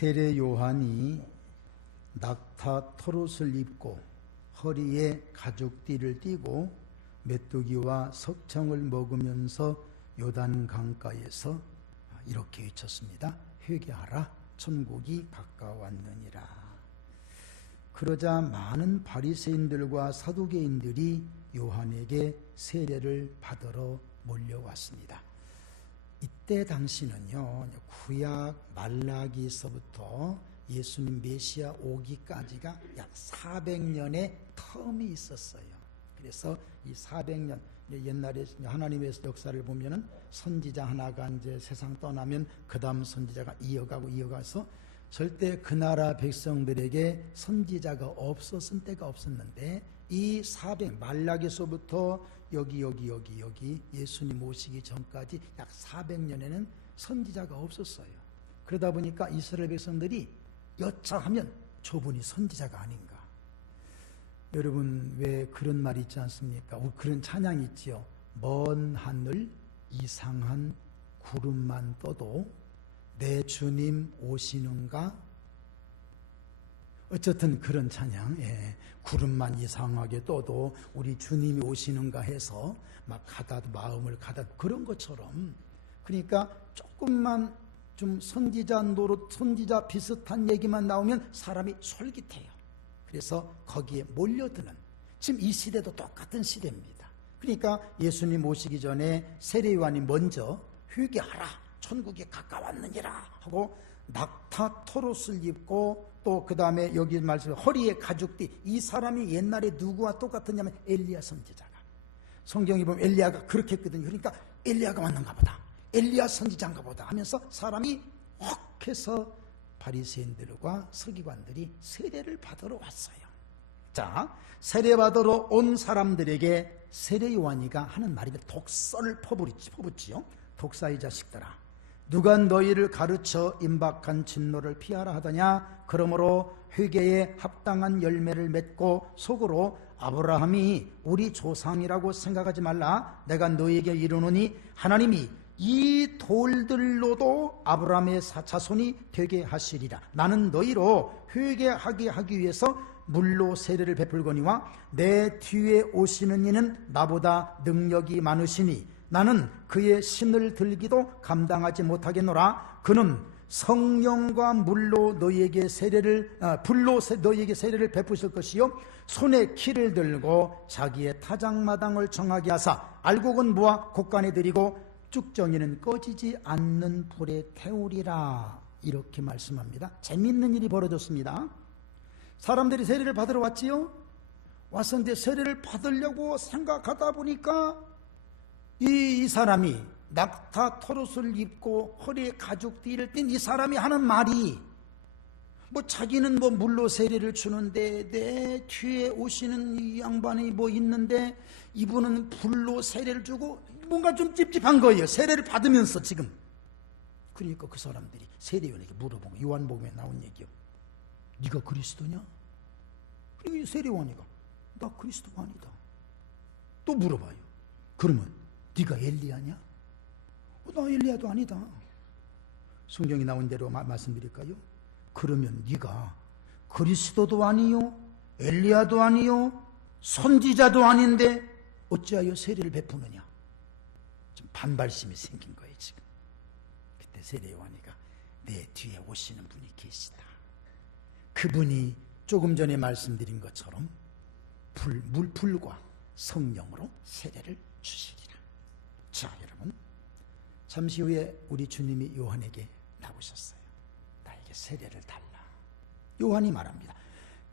세례 요한이 낙타 털옷을 입고 허리에 가죽띠를 띠고 메뚜기와 석청을 먹으면서 요단 강가에서 이렇게 외쳤습니다. 회개하라, 천국이 가까웠느니라. 그러자 많은 바리새인들과 사두개인들이 요한에게 세례를 받으러 몰려왔습니다. 이때 당시는요, 구약 말라기서부터 예수님 메시아 오기까지가 약 400년의 텀이 있었어요. 그래서 이 400년, 옛날에 하나님의 역사를 보면은 선지자 하나가 이제 세상 떠나면 그 다음 선지자가 이어가서 절대 그 나라 백성들에게 선지자가 없었을 때가 없었는데, 이 400 말라기서부터 여기 예수님 오시기 전까지 약 400년에는 선지자가 없었어요. 그러다 보니까 이스라엘 백성들이 여차하면 저분이 선지자가 아닌가. 여러분, 왜 그런 말이 있지 않습니까? 그런 찬양이 있지요. 먼 하늘 이상한 구름만 떠도 내 주님 오시는가? 어쨌든 그런 찬양, 구름만 이상하게 떠도 우리 주님이 오시는가 해서 막 마음을 가다듬 그런 것처럼, 그러니까 조금만 좀 선지자 노릇, 선지자 비슷한 얘기만 나오면 사람이 솔깃해요. 그래서 거기에 몰려드는, 지금 이 시대도 똑같은 시대입니다. 그러니까 예수님 오시기 전에 세례 요한이 먼저 회개하라, 천국이 가까웠느니라 하고 낙타 털옷을 입고, 또 그 다음에 여기 말씀 허리에 가죽띠, 이 사람이 옛날에 누구와 똑같았냐면 엘리야 선지자가, 성경에 보면 엘리야가 그렇게 했거든요. 그러니까 엘리야가 맞는가 보다, 엘리야 선지자인가 보다 하면서 사람이 확 해서 바리새인들과 서기관들이 세례를 받으러 왔어요. 자, 세례 받으러 온 사람들에게 세례 요한이가 하는 말이 독설을 퍼붓지요. 독사의 자식들아, 누가 너희를 가르쳐 임박한 진노를 피하라 하더냐? 그러므로 회개에 합당한 열매를 맺고 속으로 아브라함이 우리 조상이라고 생각하지 말라. 내가 너희에게 이르노니 하나님이 이 돌들로도 아브라함의 자손이 되게 하시리라. 나는 너희로 회개하게 하기 위해서 물로 세례를 베풀거니와 내 뒤에 오시는 이는 나보다 능력이 많으시니 나는 그의 신을 들기도 감당하지 못하겠노라. 그는 성령과 물로 너희에게 불로 너희에게 세례를 베푸실 것이요, 손에 키를 들고 자기의 타작마당을 정하게 하사 알곡은 모아 곳간에 들이고 쭉정이는 꺼지지 않는 불에 태우리라. 이렇게 말씀합니다. 재미있는 일이 벌어졌습니다. 사람들이 세례를 받으러 왔지요. 왔었는데 세례를 받으려고 생각하다 보니까 이 사람이 낙타 털옷을 입고 허리에 가죽띠를 띤 이 사람이 하는 말이, 자기는 물로 세례를 주는데 내 뒤에 오시는 이 양반이 있는데 이분은 불로 세례를 주고, 뭔가 좀 찝찝한 거예요. 세례를 받으면서 지금. 그러니까 그 사람들이 세례요한에게 물어본 거예요. 요한복음에 나온 얘기요. 네가 그리스도냐? 그리고 세례요한이가 나 그리스도가 아니다. 또 물어봐요. 그러면 네가 엘리야냐? 나 엘리야도 아니다. 성경이 나온 대로 말씀드릴까요? 그러면 네가 그리스도도 아니요, 엘리야도 아니요, 선지자도 아닌데 어찌하여 세례를 베푸느냐? 좀 반발심이 생긴 거예요 지금. 그때 세례 요한이가 내 뒤에 오시는 분이 계시다. 그분이 조금 전에 말씀드린 것처럼 불과 성령으로 세례를 주시리라. 자, 여러분, 잠시 후에 우리 주님이 요한에게 나오셨어요. 나에게 세례를 달라. 요한이 말합니다.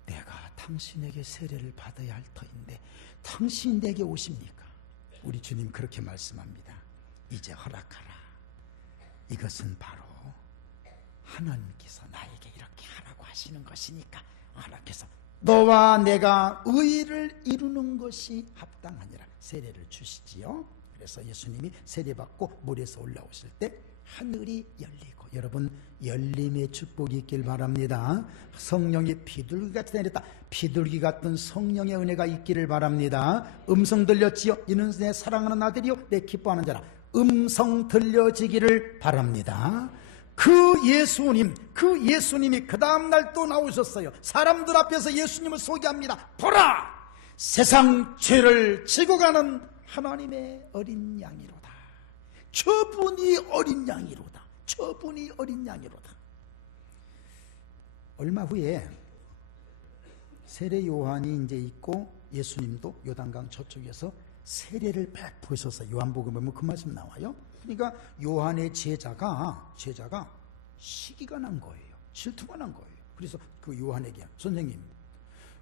내가 당신에게 세례를 받아야 할 터인데 당신이 내게 오십니까? 우리 주님 그렇게 말씀합니다. 이제 허락하라. 이것은 바로 하나님께서 나에게 이렇게 하라고 하시는 것이니까 하나님께서 너와 내가 의를 이루는 것이 합당하니라. 세례를 주시지요. 그래서 예수님이 세례받고 물에서 올라오실 때 하늘이 열리고, 여러분 열림의 축복이 있길 바랍니다. 성령이 비둘기같이 내렸다. 비둘기 같은 성령의 은혜가 있기를 바랍니다. 음성 들렸지요? 이는 내 사랑하는 아들이요 내 기뻐하는 자라. 음성 들려지기를 바랍니다. 그 예수님이 그 다음날 또 나오셨어요. 사람들 앞에서 예수님을 소개합니다. 보라! 세상 죄를 지고 가는 하나님의 어린 양이로다. 저분이 어린 양이로다. 저분이 어린 양이로다. 얼마 후에 세례 요한이 이제 있고 예수님도 요단강 저쪽에서 세례를 베푸셔서 요한복음에 보면 그 말씀 나와요. 그러니까 요한의 제자가 시기가 난 거예요. 질투가 난 거예요. 그래서 그 요한에게 선생님,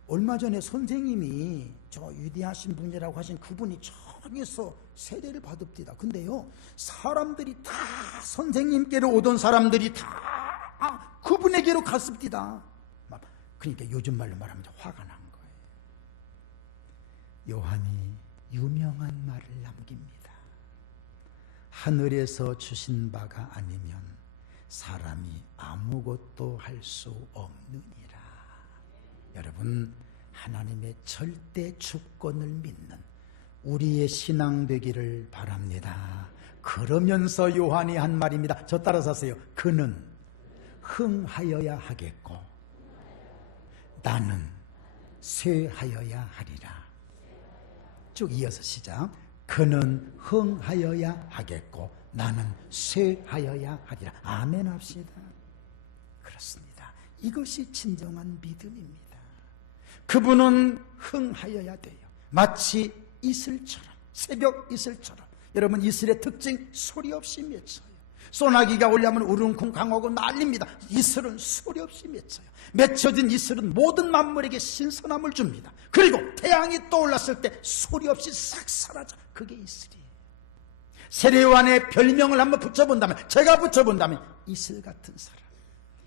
얼마 전에 선생님이 저 위대하신 분이라고 하신 그분이 저기서 세례를 받읍디다. 근데요, 사람들이 다 선생님께로 오던 사람들이 다 그분에게로 갔습니다. 그러니까 요즘 말로 말하면 화가 난 거예요. 요한이 유명한 말을 남깁니다. 하늘에서 주신 바가 아니면 사람이 아무것도 할 수 없느니라. 여러분, 하나님의 절대 주권을 믿는 우리의 신앙 되기를 바랍니다. 그러면서 요한이 한 말입니다. 저 따라서 하세요. 그는 흥하여야 하겠고 나는 쇠하여야 하리라. 쭉 이어서 시작. 그는 흥하여야 하겠고 나는 쇠하여야 하리라. 아멘 합시다. 그렇습니다. 이것이 진정한 믿음입니다. 그분은 흥하여야 돼요. 마치 이슬처럼, 새벽 이슬처럼. 여러분, 이슬의 특징, 소리 없이 맺혀요. 소나기가 오려면 우릉쿵 강하고 난립니다. 이슬은 소리 없이 맺혀요. 맺혀진 이슬은 모든 만물에게 신선함을 줍니다. 그리고 태양이 떠올랐을 때 소리 없이 싹 사라져. 그게 이슬이에요. 세례요한의 별명을 한번 붙여본다면, 제가 붙여본다면 이슬 같은 사람,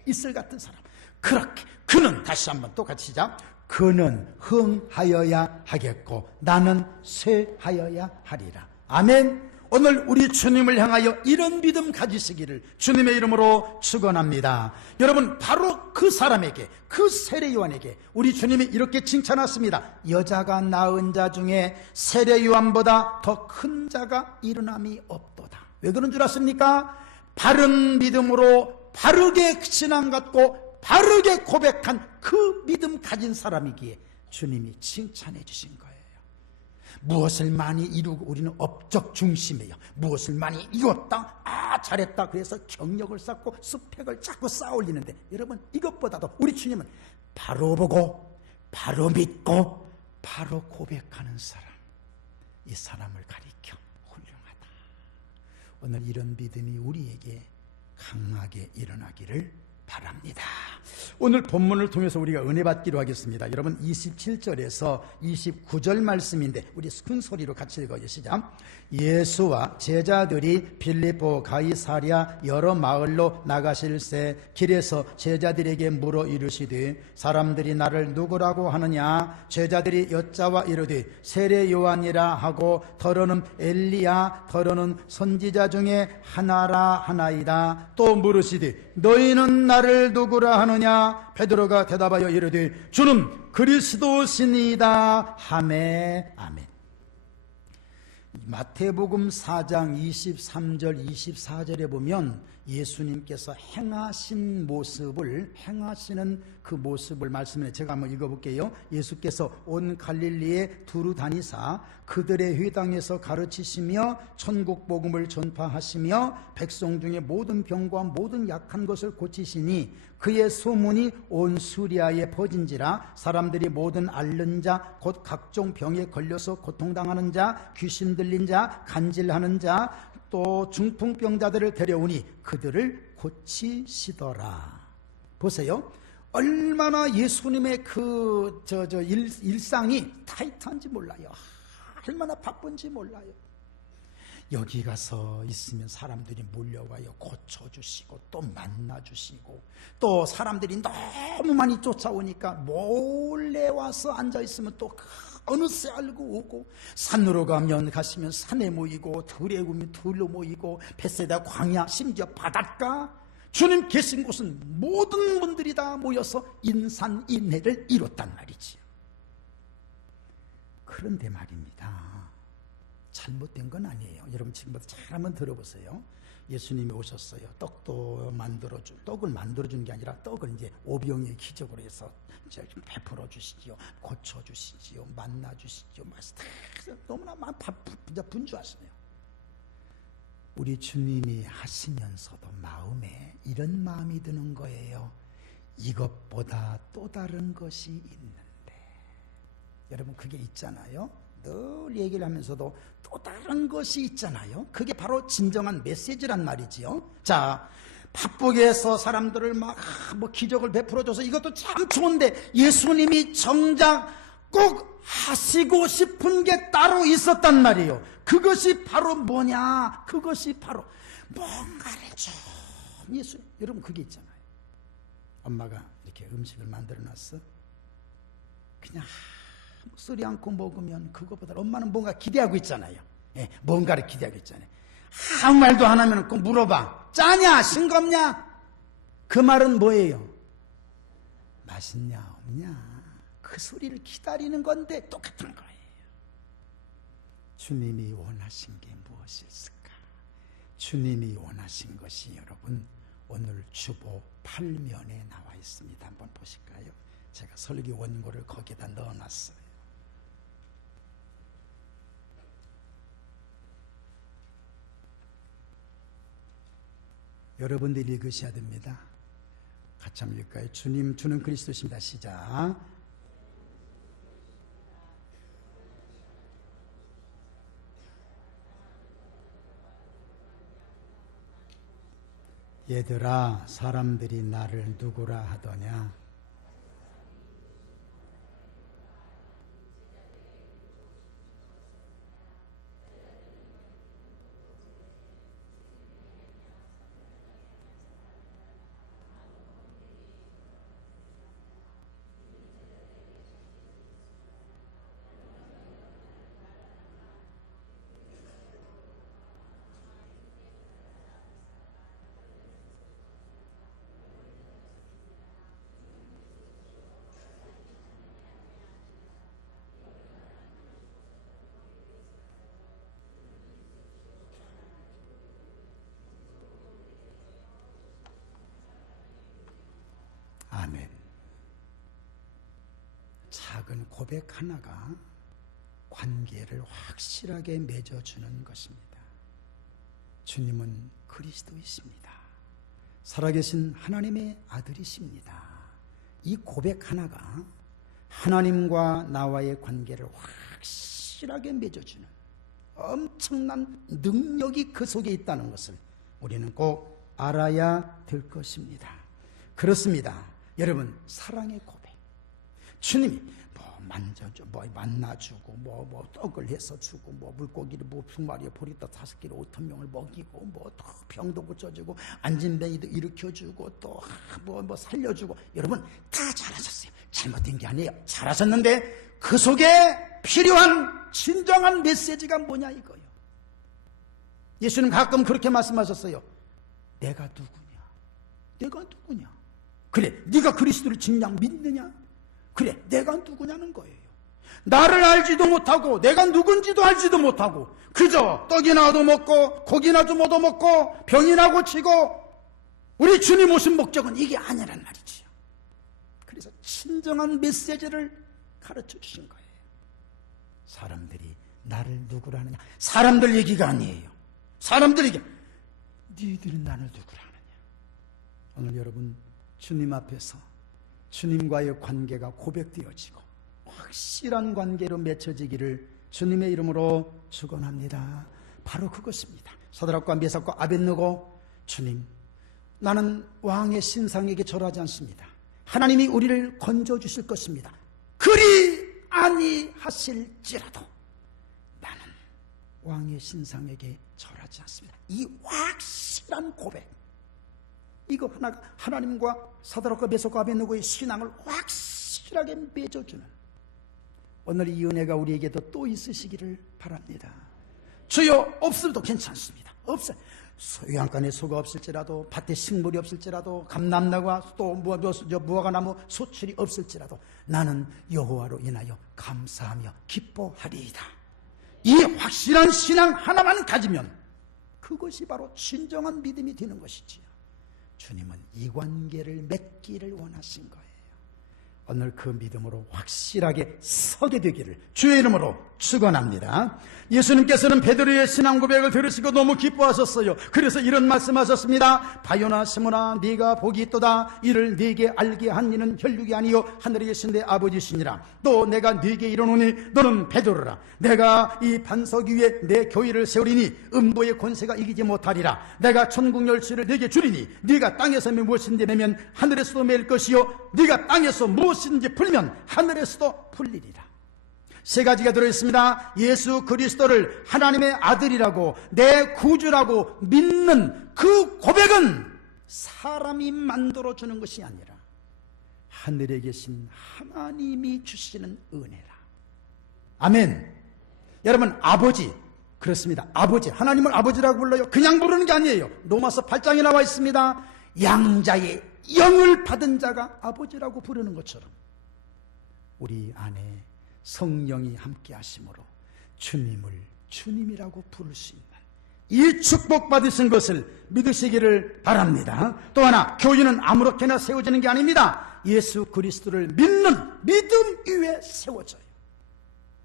이슬 같은 사람. 그렇게 그는, 다시 한번 똑같이 시작. 그는 흥하여야 하겠고 나는 쇠하여야 하리라. 아멘. 오늘 우리 주님을 향하여 이런 믿음 가지시기를 주님의 이름으로 축원합니다. 여러분, 바로 그 사람에게, 그 세례 요한에게 우리 주님이 이렇게 칭찬하십니다. 여자가 낳은 자 중에 세례 요한보다 더 큰 자가 일어남이 없도다. 왜 그런 줄 아십니까? 바른 믿음으로 바르게 신앙 갖고 바르게 고백한 그 믿음 가진 사람이기에 주님이 칭찬해 주신 거예요. 무엇을 많이 이루고 우리는 업적 중심이에요. 무엇을 많이 이뤘다, 잘했다, 그래서 경력을 쌓고 스펙을 자꾸 쌓아 올리는데, 여러분, 이것보다도 우리 주님은 바로 보고 바로 믿고 바로 고백하는 사람, 이 사람을 가리켜 훌륭하다. 오늘 이런 믿음이 우리에게 강하게 일어나기를 바랍니다. 오늘 본문을 통해서 우리가 은혜 받기로 하겠습니다. 여러분, 27절에서 29절 말씀인데 우리 큰 소리로 같이 읽어요. 시작. 예수와 제자들이 빌립보 가이사랴 여러 마을로 나가실새 길에서 제자들에게 물어 이르시되 사람들이 나를 누구라고 하느냐? 제자들이 여짜와 이르되 세례 요한이라 하고 더러는 엘리야, 더러는 선지자 중에 하나라 하나이다. 또 물으시되 너희는 나를 누구라 하느냐? 베드로가 대답하여 이르되 주는 그리스도시니이다 하매. 아멘. 마태복음 4장 23절 24절에 보면 예수님께서 행하신 모습을, 행하시는 그 모습을 말씀해, 제가 한번 읽어볼게요. 예수께서 온 갈릴리에 두루 다니사 그들의 회당에서 가르치시며 천국 복음을 전파하시며 백성 중에 모든 병과 모든 약한 것을 고치시니 그의 소문이 온 수리아에 퍼진지라. 사람들이 모든 앓는 자 곧 각종 병에 걸려서 고통당하는 자, 귀신 들린 자, 간질하는 자, 또 중풍병자들을 데려오니 그들을 고치시더라. 보세요. 얼마나 예수님의 일상이 타이트한지 몰라요. 얼마나 바쁜지 몰라요. 여기 가서 있으면 사람들이 몰려와요. 고쳐주시고 또 만나주시고, 또 사람들이 너무 많이 쫓아오니까 몰래 와서 앉아있으면 또 어느새 알고 오고, 산으로 가시면 산에 모이고, 들에 오면 들로 모이고, 벳세다 광야, 심지어 바닷가, 주님 계신 곳은 모든 분들이 다 모여서 인산인해를 이뤘단 말이지요. 그런데 말입니다, 잘못된 건 아니에요. 여러분 지금부터 잘 한번 들어보세요. 예수님이 오셨어요. 떡을 만들어준 게 아니라 떡을 이제 오병이의 기적으로 해서 이제 베풀어 주시지요. 고쳐 주시지요. 만나 주시지요. 너무나 분주하시네요. 우리 주님이 하시면서도 마음에 이런 마음이 드는 거예요. 이것보다 또 다른 것이 있는데. 여러분, 그게 있잖아요. 늘 얘기를 하면서도 또 다른 것이 있잖아요. 그게 바로 진정한 메시지란 말이지요. 자, 바쁘게 해서 사람들을 기적을 베풀어줘서 이것도 참 좋은데 예수님이 정작 꼭 하시고 싶은 게 따로 있었단 말이에요. 그것이 바로 뭐냐? 그것이 바로 뭔가를 좀 여러분, 그게 있잖아요. 엄마가 이렇게 음식을 만들어 놨어. 그냥 소리 않고 먹으면 그거보다 엄마는 뭔가 기대하고 있잖아요. 예, 뭔가를 기대하고 있잖아요. 아무 말도 안 하면 꼭 물어봐. 짜냐? 싱겁냐? 그 말은 뭐예요? 맛있냐 없냐? 그 소리를 기다리는 건데 똑같은 거예요. 주님이 원하신 게 무엇일까? 주님이 원하신 것이 여러분 오늘 주보 8면에 나와 있습니다. 한번 보실까요? 제가 설교 원고를 거기다 넣어놨어요. 여러분들이 읽으셔야 됩니다. 같이 한번 읽을까요? 주님, 주는 그리스도십니다. 시작. 얘들아, 사람들이 나를 누구라 하더냐? 아멘. 작은 고백 하나가 관계를 확실하게 맺어주는 것입니다. 주님은 그리스도이십니다. 살아계신 하나님의 아들이십니다. 이 고백 하나가 하나님과 나와의 관계를 확실하게 맺어주는 엄청난 능력이 그 속에 있다는 것을 우리는 꼭 알아야 될 것입니다. 그렇습니다. 여러분, 사랑의 고백. 주님이 만져줘, 만나주고, 떡을 해서 주고, 물고기를 2마리에 보리떡 5개를 5,000명을 먹이고, 또 병도 고쳐주고, 앉은 뱅이도 일으켜주고, 또 살려주고. 여러분, 다 잘하셨어요. 잘못된 게 아니에요. 잘하셨는데, 그 속에 필요한 진정한 메시지가 뭐냐 이거예요. 예수님 가끔 그렇게 말씀하셨어요. 내가 누구냐? 내가 누구냐? 그래, 네가 그리스도를 진작 믿느냐? 그래, 내가 누구냐는 거예요. 나를 알지도 못하고 내가 누군지도 알지도 못하고 그저 떡이나 얻어먹고 고기나 좀 얻어먹고 병이나 고치고 우리 주님 오신 목적은 이게 아니란 말이지요. 그래서 진정한 메시지를 가르쳐 주신 거예요. 사람들이 나를 누구라 하느냐? 사람들 얘기가 아니에요. 사람들 얘기. 니들은 나를 누구라 하느냐? 오늘 여러분 주님 앞에서 주님과의 관계가 고백되어지고 확실한 관계로 맺혀지기를 주님의 이름으로 축원합니다. 바로 그것입니다. 사드락과 메삭과 아벳느고, 주님, 나는 왕의 신상에게 절하지 않습니다. 하나님이 우리를 건져주실 것입니다. 그리 아니하실지라도 나는 왕의 신상에게 절하지 않습니다. 이 확실한 고백, 이거 하나가 하나님과 사드락과 메삭과 아벳느고의 신앙을 확실하게 맺어주는 오늘 이 은혜가 우리에게도 또 있으시기를 바랍니다. 주여, 없어도 괜찮습니다. 없어요. 소양간에 소가 없을지라도, 밭에 식물이 없을지라도, 감람나무와 또 무화과나무 소출이 없을지라도 나는 여호와로 인하여 감사하며 기뻐하리이다. 이 확실한 신앙 하나만 가지면 그것이 바로 진정한 믿음이 되는 것이지요. 주님은 이 관계를 맺기를 원하신 거예요. 오늘 그 믿음으로 확실하게 서게 되기를 주의 이름으로 축원합니다. 예수님께서는 베드로의 신앙 고백을 들으시고 너무 기뻐하셨어요. 그래서 이런 말씀하셨습니다. 바요나 시몬아, 네가 복이 있도다. 이를 네게 알게 한 이는 혈육이 아니요 하늘에 계신 내 아버지시니라. 또 내가 네게 이르노니 너는 베드로라. 내가 이 반석 위에 내 교회를 세우리니 음부의 권세가 이기지 못하리라. 내가 천국 열쇠를 네게 주리니 네가 땅에서 무엇인지 매면 하늘에서도 맬 것이요 네가 땅에서 무엇인지 풀면 하늘에서도 풀리리라. 세 가지가 들어있습니다. 예수 그리스도를 하나님의 아들이라고 내 구주라고 믿는 그 고백은 사람이 만들어주는 것이 아니라 하늘에 계신 하나님이 주시는 은혜라. 아멘. 여러분, 아버지, 그렇습니다. 아버지, 하나님을 아버지라고 불러요. 그냥 부르는 게 아니에요. 로마서 8장에 나와 있습니다. 양자의 영을 받은 자가 아버지라고 부르는 것처럼 우리 안에 성령이 함께 하심으로 주님을 주님이라고 부를 수 있는 이 축복 받으신 것을 믿으시기를 바랍니다. 또 하나, 교회는 아무렇게나 세워지는 게 아닙니다. 예수 그리스도를 믿는 믿음 위에 세워져요.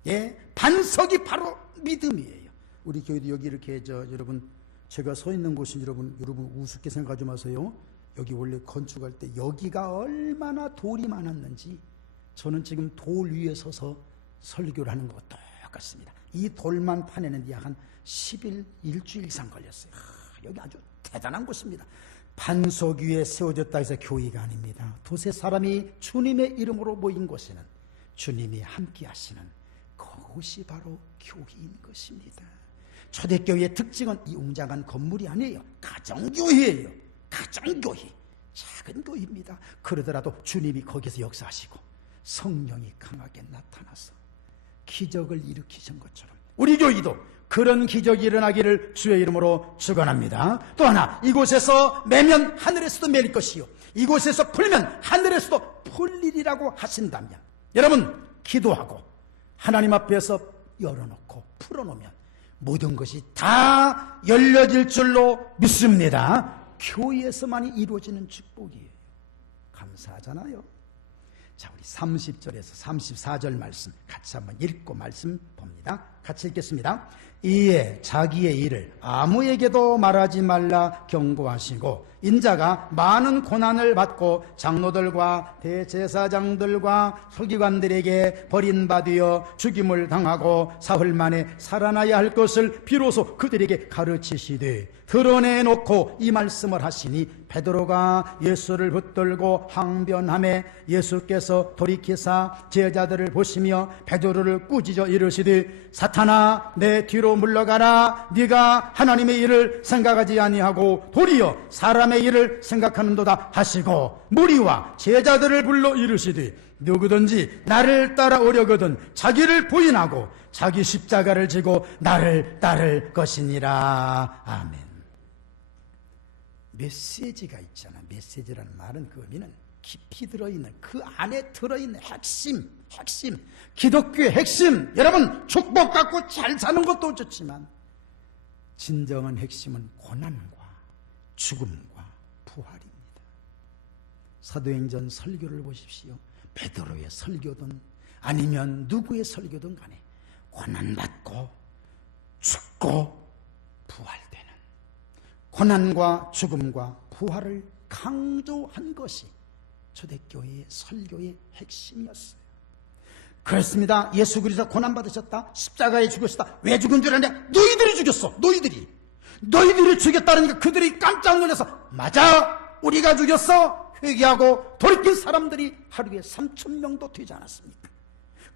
예, 반석이 바로 믿음이에요. 우리 교회도 여기 이렇게 여러분, 제가 서 있는 곳이 여러분 우습게 생각하지 마세요. 여기 원래 건축할 때 여기가 얼마나 돌이 많았는지 저는 지금 돌 위에 서서 설교를 하는 것과 똑같습니다. 이 돌만 파내는 데 한 10일, 일주일 이상 걸렸어요. 여기 아주 대단한 곳입니다. 반석 위에 세워졌다 해서 교회가 아닙니다. 두세 사람이 주님의 이름으로 모인 곳에는 주님이 함께 하시는 그곳이 바로 교회인 것입니다. 초대교회의 특징은 이 웅장한 건물이 아니에요. 가정교회예요. 가정교회, 작은 교회입니다. 그러더라도 주님이 거기서 역사하시고 성령이 강하게 나타나서 기적을 일으키신 것처럼 우리 교회도 그런 기적이 일어나기를 주의 이름으로 축원합니다. 또 하나, 이곳에서 매면 하늘에서도 매일 것이요 이곳에서 풀면 하늘에서도 풀리리라고 하신다면, 여러분 기도하고 하나님 앞에서 열어놓고 풀어놓으면 모든 것이 다 열려질 줄로 믿습니다. 교회에서만이 이루어지는 축복이에요. 감사하잖아요. 자, 우리 30절에서 34절 말씀 같이 한번 읽고 말씀 봅니다. 같이 읽겠습니다. 이에 자기의 일을 아무에게도 말하지 말라 경고하시고 인자가 많은 고난을 받고 장로들과 대제사장들과 서기관들에게 버림받으어 죽임을 당하고 사흘 만에 살아나야 할 것을 비로소 그들에게 가르치시되 드러내놓고 이 말씀을 하시니 베드로가 예수를 붙들고 항변하매 예수께서 돌이키사 제자들을 보시며 베드로를 꾸짖어 이르시되 사탄아 내 뒤로 물러가라. 네가 하나님의 일을 생각하지 아니하고 도리어 사람의 일을 생각하는도다 하시고 무리와 제자들을 불러 이르시되 누구든지 나를 따라오려거든 자기를 부인하고 자기 십자가를 지고 나를 따를 것이니라. 아멘. 메시지가 있잖아. 메시지라는 말은 그 의미는 깊이 들어있는, 그 안에 들어있는 핵심, 기독교의 핵심. 여러분, 축복 갖고 잘 사는 것도 좋지만 진정한 핵심은 고난과 죽음과 부활입니다. 사도행전 설교를 보십시오. 베드로의 설교든 아니면 누구의 설교든 간에 고난받고 죽고 부활되는, 고난과 죽음과 부활을 강조한 것이 초대교회의 설교의 핵심이었어요. 그렇습니다. 예수 그리스도 고난받으셨다. 십자가에 죽으셨다. 왜 죽은 줄 아냐? 너희들이 죽였어. 너희들이 죽였다니까 그들이 깜짝 놀라서 맞아, 우리가 죽였어. 회개하고 돌이킨 사람들이 하루에 3,000명도 되지 않았습니까?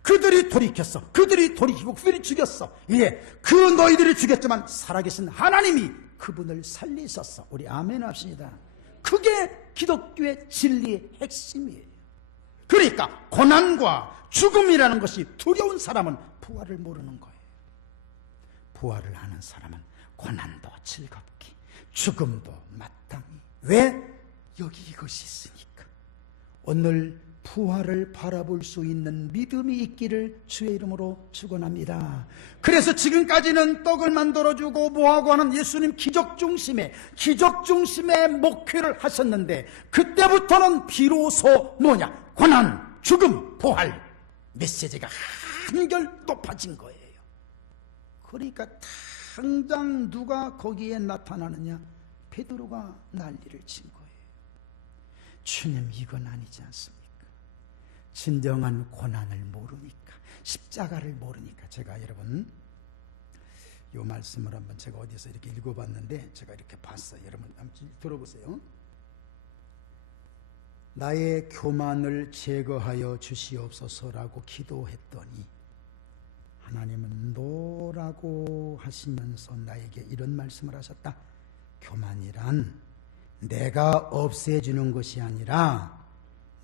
그들이 돌이켰어. 그들이 돌이키고 그들이 죽였어. 예, 그 너희들이 죽였지만 살아계신 하나님이 그분을 살리셨어. 우리 아멘 합시다. 그게 기독교의 진리의 핵심이에요. 그러니까 고난과 죽음이라는 것이 두려운 사람은 부활을 모르는 거예요. 부활을 아는 사람은 고난도 즐겁게, 죽음도 마땅히. 왜? 여기 이것이 있으니까. 오늘 부활을 바라볼 수 있는 믿음이 있기를 주의 이름으로 축원합니다. 그래서 지금까지는 떡을 만들어주고 뭐하고 하는 예수님 기적 중심의 목회를 하셨는데, 그때부터는 비로소 뭐냐? 고난, 죽음, 부활 메시지가 한결 높아진 거예요. 그러니까 당장 누가 거기에 나타나느냐? 베드로가 난리를 친 거예요. 주님, 이건 아니지 않습니까? 진정한 고난을 모르니까, 십자가를 모르니까. 제가 여러분 이 말씀을 한번 제가 어디서 이렇게 읽어봤는데, 제가 이렇게 봤어요. 여러분 한번 들어보세요. 나의 교만을 제거하여 주시옵소서라고 기도했더니 하나님은 노라고 하시면서 나에게 이런 말씀을 하셨다. 교만이란 내가 없애주는 것이 아니라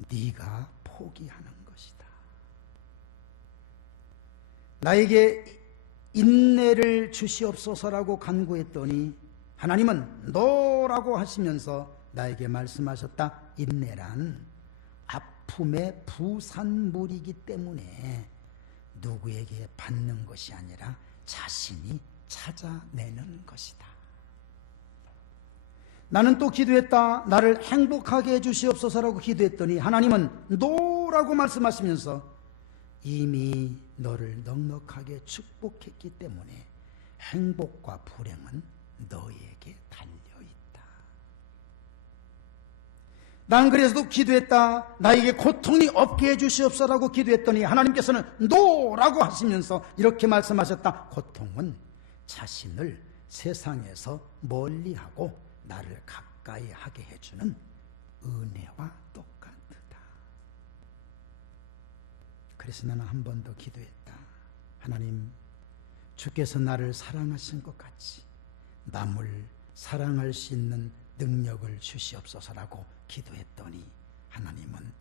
네가 포기하는 것이다. 나에게 인내를 주시옵소서라고 간구했더니 하나님은 너라고 하시면서 나에게 말씀하셨다. 인내란 아픔의 부산물이기 때문에 누구에게 받는 것이 아니라 자신이 찾아내는 것이다. 나는 또 기도했다. 나를 행복하게 해주시옵소서라고 기도했더니 하나님은 노라고 말씀하시면서 이미 너를 넉넉하게 축복했기 때문에 행복과 불행은 너에게 달려있다. 난 그래서도 기도했다. 나에게 고통이 없게 해주시옵소서라고 기도했더니 하나님께서는 노라고 하시면서 이렇게 말씀하셨다. 고통은 자신을 세상에서 멀리하고 나를 가까이 하게 해주는 은혜와 똑같다. 그래서 나는 한 번 더 기도했다. 하나님, 주께서 나를 사랑하신 것 같이 남을 사랑할 수 있는 능력을 주시옵소서라고 기도했더니 하나님은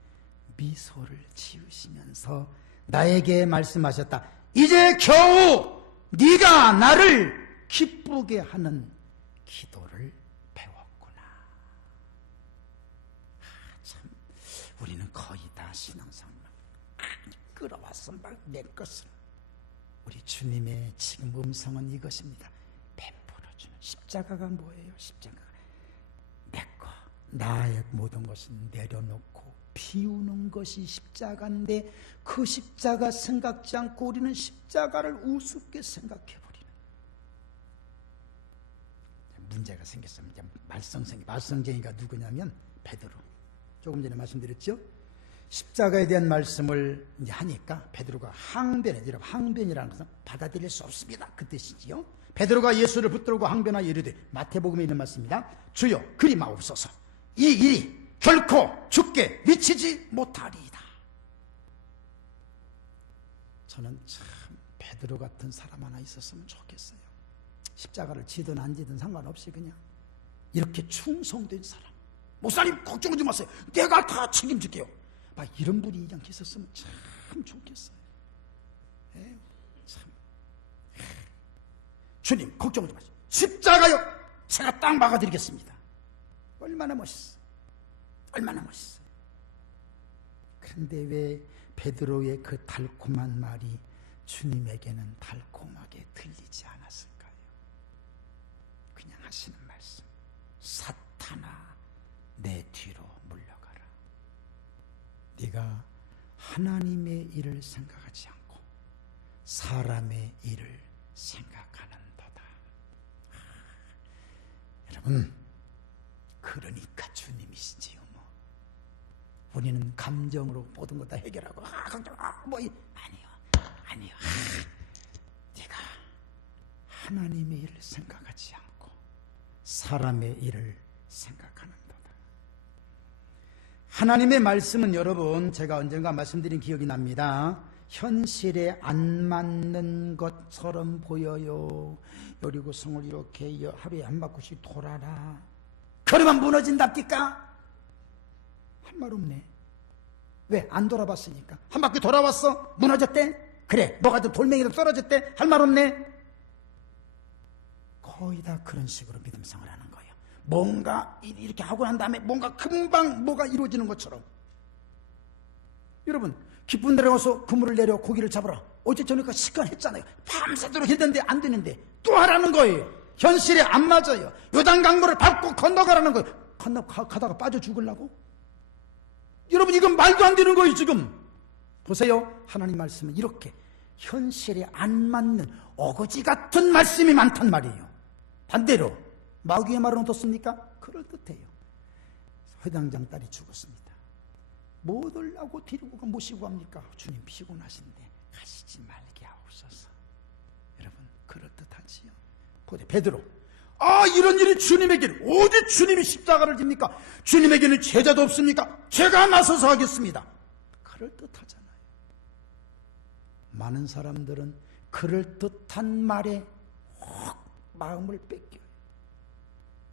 미소를 지으시면서 나에게 말씀하셨다. 이제 겨우 네가 나를 기쁘게 하는 기도를 배웠구나. 참, 우리는 거의 다 신앙생활 끌어왔어. 막 내 것을. 우리 주님의 지금 음성은 이것입니다. 베풀어주는 십자가가 뭐예요? 십자가가 내 거, 나의 모든 것을 내려놓고 비우는 것이 십자가인데, 그 십자가 생각지 않고 우리는 십자가를 우습게 생각해버리는 문제가 생겼습니다. 말썽쟁이가 누구냐면 베드로. 조금 전에 말씀드렸죠? 십자가에 대한 말씀을 이제 하니까 베드로가 항변이라는 것은 받아들일 수 없습니다. 그 뜻이지요. 베드로가 예수를 붙들고 항변하여 이르되, 마태복음에 있는 말씀입니다. 주여 그리 마옵소서. 이 일이 결코 죽게 미치지 못하리이다. 저는 참 베드로 같은 사람 하나 있었으면 좋겠어요. 십자가를 지든 안 지든 상관없이 그냥 이렇게 충성된 사람. 목사님 걱정하지 마세요. 내가 다 책임질게요. 막 이런 분이 이렇게 있었으면 참 좋겠어요. 에휴, 참. 주님 걱정하지 마세요. 십자가요, 제가 딱 막아드리겠습니다. 얼마나 멋있어. 얼마나 멋있어요. 그런데 왜 베드로의 그 달콤한 말이 주님에게는 달콤하게 들리지 않았을까요? 그냥 하시는 말씀. 사탄아, 내 뒤로 물러가라. 네가 하나님의 일을 생각하지 않고 사람의 일을 생각하는도다. 여러분, 그러니까 주님이시지요. 뭐 우리는 감정으로 모든 것 다 해결하고 걱정 아니요. 네가 하나님의 일을 생각하지 않고 사람의 일을 생각하는도다. 하나님의 말씀은 여러분, 제가 언젠가 말씀드린 기억이 납니다. 현실에 안 맞는 것처럼 보여요. 여리고성을 이렇게 하루에 한 바퀴씩 돌아라. 그러면 무너진답니까? 할 말 없네. 왜? 안 돌아봤으니까. 한 바퀴 돌아왔어? 무너졌대? 그래, 뭐가 또 돌멩이로 떨어졌대? 할 말 없네. 거의 다 그런 식으로 믿음 생활을 하는 거예요. 뭔가 이렇게 하고 난 다음에 뭔가 금방 뭐가 이루어지는 것처럼. 여러분, 깊은 데로 가서 그물을 내려 고기를 잡으라. 어제 저녁에 시간 했잖아요. 밤새도록 했는데 안 되는데 또 하라는 거예요. 현실에 안 맞아요. 요단강물을 밟고 건너가라는 거예요. 가다가 빠져 죽으려고? 여러분, 이건 말도 안 되는 거예요. 지금 보세요. 하나님 말씀은 이렇게 현실에 안 맞는 어거지 같은 말씀이 많단 말이에요. 반대로 마귀의 말은 어떻습니까? 그럴듯해요. 회당장 딸이 죽었습니다. 못 올라고 데리고 모시고 갑니까? 주님 피곤하신데 가시지 말게 하옵소서. 여러분, 그럴듯하지요. 베드로, 이런 일이 주님에게는 어디 주님이 십자가를 집니까? 주님에게는 제자도 없습니까? 제가 나서서 하겠습니다. 그럴듯하잖아요. 많은 사람들은 그럴듯한 말에 확 마음을 뺏겨요.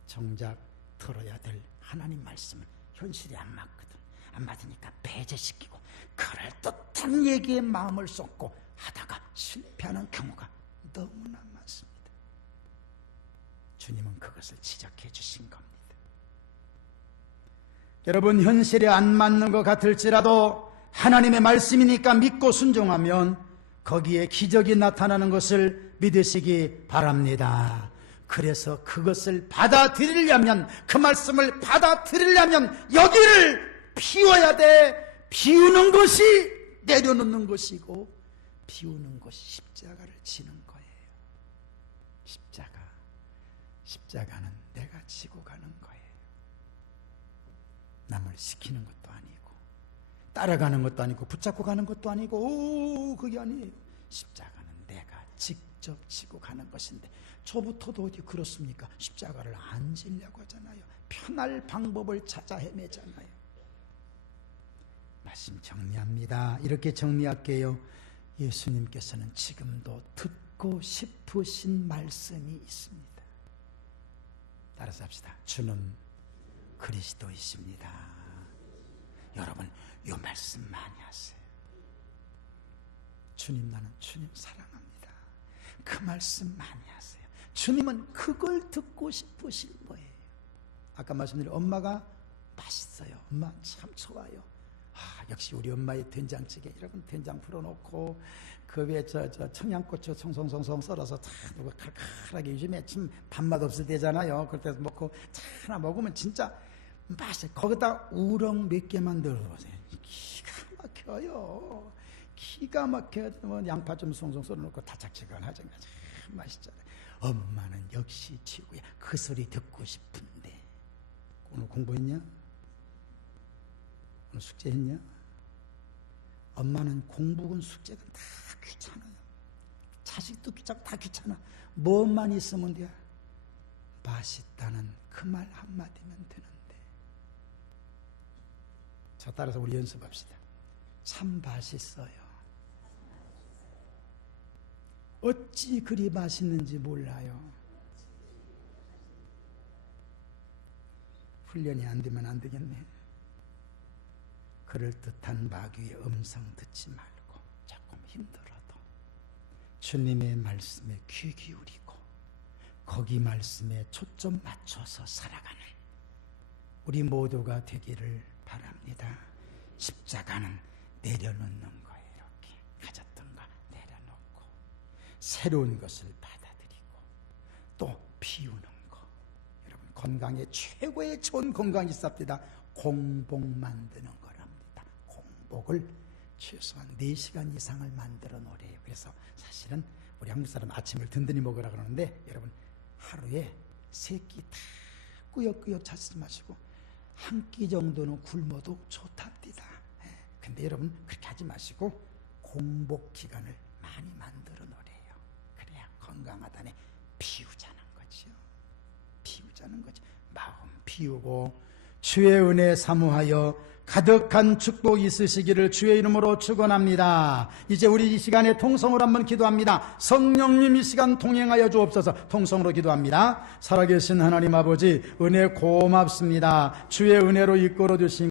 정작 들어야 될 하나님 말씀은 현실이 안 맞거든. 안 맞으니까 배제시키고 그럴듯한 얘기에 마음을 쏟고 하다가 실패하는 경우가 너무나 많습니다. 주님은 그것을 지적해 주신 겁니다. 여러분, 현실에 안 맞는 것 같을지라도 하나님의 말씀이니까 믿고 순종하면 거기에 기적이 나타나는 것을 믿으시기 바랍니다. 그래서 그것을 받아들이려면, 그 말씀을 받아들이려면 여기를 비워야 돼. 비우는 것이 내려놓는 것이고, 비우는 것이 십자가를 지는 거예요. 십자가는 내가 지고 가는 거예요. 남을 시키는 것도 아니고 따라가는 것도 아니고 붙잡고 가는 것도 아니고 그게 아니에요. 십자가는 내가 직접 지고 가는 것인데, 저부터도 어디 그렇습니까? 십자가를 안 지려고 하잖아요. 편할 방법을 찾아 헤매잖아요. 말씀 정리합니다. 이렇게 정리할게요. 예수님께서는 지금도 듣고 싶으신 말씀이 있습니다. 따라서 합시다. 주는 그리스도이십니다. 여러분, 이 말씀 많이 하세요. 주님, 나는 주님 사랑합니다. 그 말씀 많이 하세요. 주님은 그걸 듣고 싶으신 거예요. 아까 말씀드린 엄마가 맛있어요. 엄마 참 좋아요. 역시 우리 엄마의 된장찌개. 여러분, 된장 풀어놓고 그 위에 청양고추 송송송송 썰어서 참 칼칼하게, 요즘에 참 밥맛 없을 때잖아요. 그럴 때 먹고 하나 먹으면 진짜 맛있어요. 거기다 우럭 몇 개만 넣어보세요. 기가 막혀요. 기가 막혀요. 양파 좀 송송 썰어놓고 다짝지근하죠. 참 맛있잖아요. 엄마는 역시 최고야. 그 소리 듣고 싶은데. 오늘 공부했냐? 오늘 숙제했냐? 엄마는 공부건 숙제건 다 귀찮아요. 자식도 귀찮고 다 귀찮아. 뭐만 있으면 돼? 맛있다는 그 말 한마디면 되는데. 자, 따라서 우리 연습합시다. 참 맛있어요. 어찌 그리 맛있는지 몰라요. 훈련이 안 되면 안 되겠네. 그럴듯한 마귀의 음성 듣지 말고 조금 힘들어도 주님의 말씀에 귀 기울이고 거기 말씀에 초점 맞춰서 살아가는 우리 모두가 되기를 바랍니다. 십자가는 내려놓는 거예요. 이렇게 가졌던 거 내려놓고 새로운 것을 받아들이고 또 비우는 거. 여러분, 건강에 최고의 좋은 건강이 있습니다. 공복 만드는 거랍니다. 공복을 최소한 4시간 이상을 만들어 놓으래요. 그래서 사실은 우리 한국 사람 아침을 든든히 먹으라 그러는데, 여러분, 하루에 3끼 다 꾸역꾸역 찾지 마시고 한 끼 정도는 굶어도 좋답니다. 근데 여러분, 그렇게 하지 마시고 공복 기간을 많이 만들어 놓으래요. 그래야 건강하다네. 비우자는 거죠. 비우자는 거죠. 마음 비우고 주의 은혜 사모하여 가득한 축복 있으시기를 주의 이름으로 축원합니다. 이제 우리 이 시간에 통성으로 한번 기도합니다. 성령님, 이 시간 동행하여 주옵소서. 통성으로 기도합니다. 살아계신 하나님 아버지, 은혜 고맙습니다. 주의 은혜로 이끌어 주신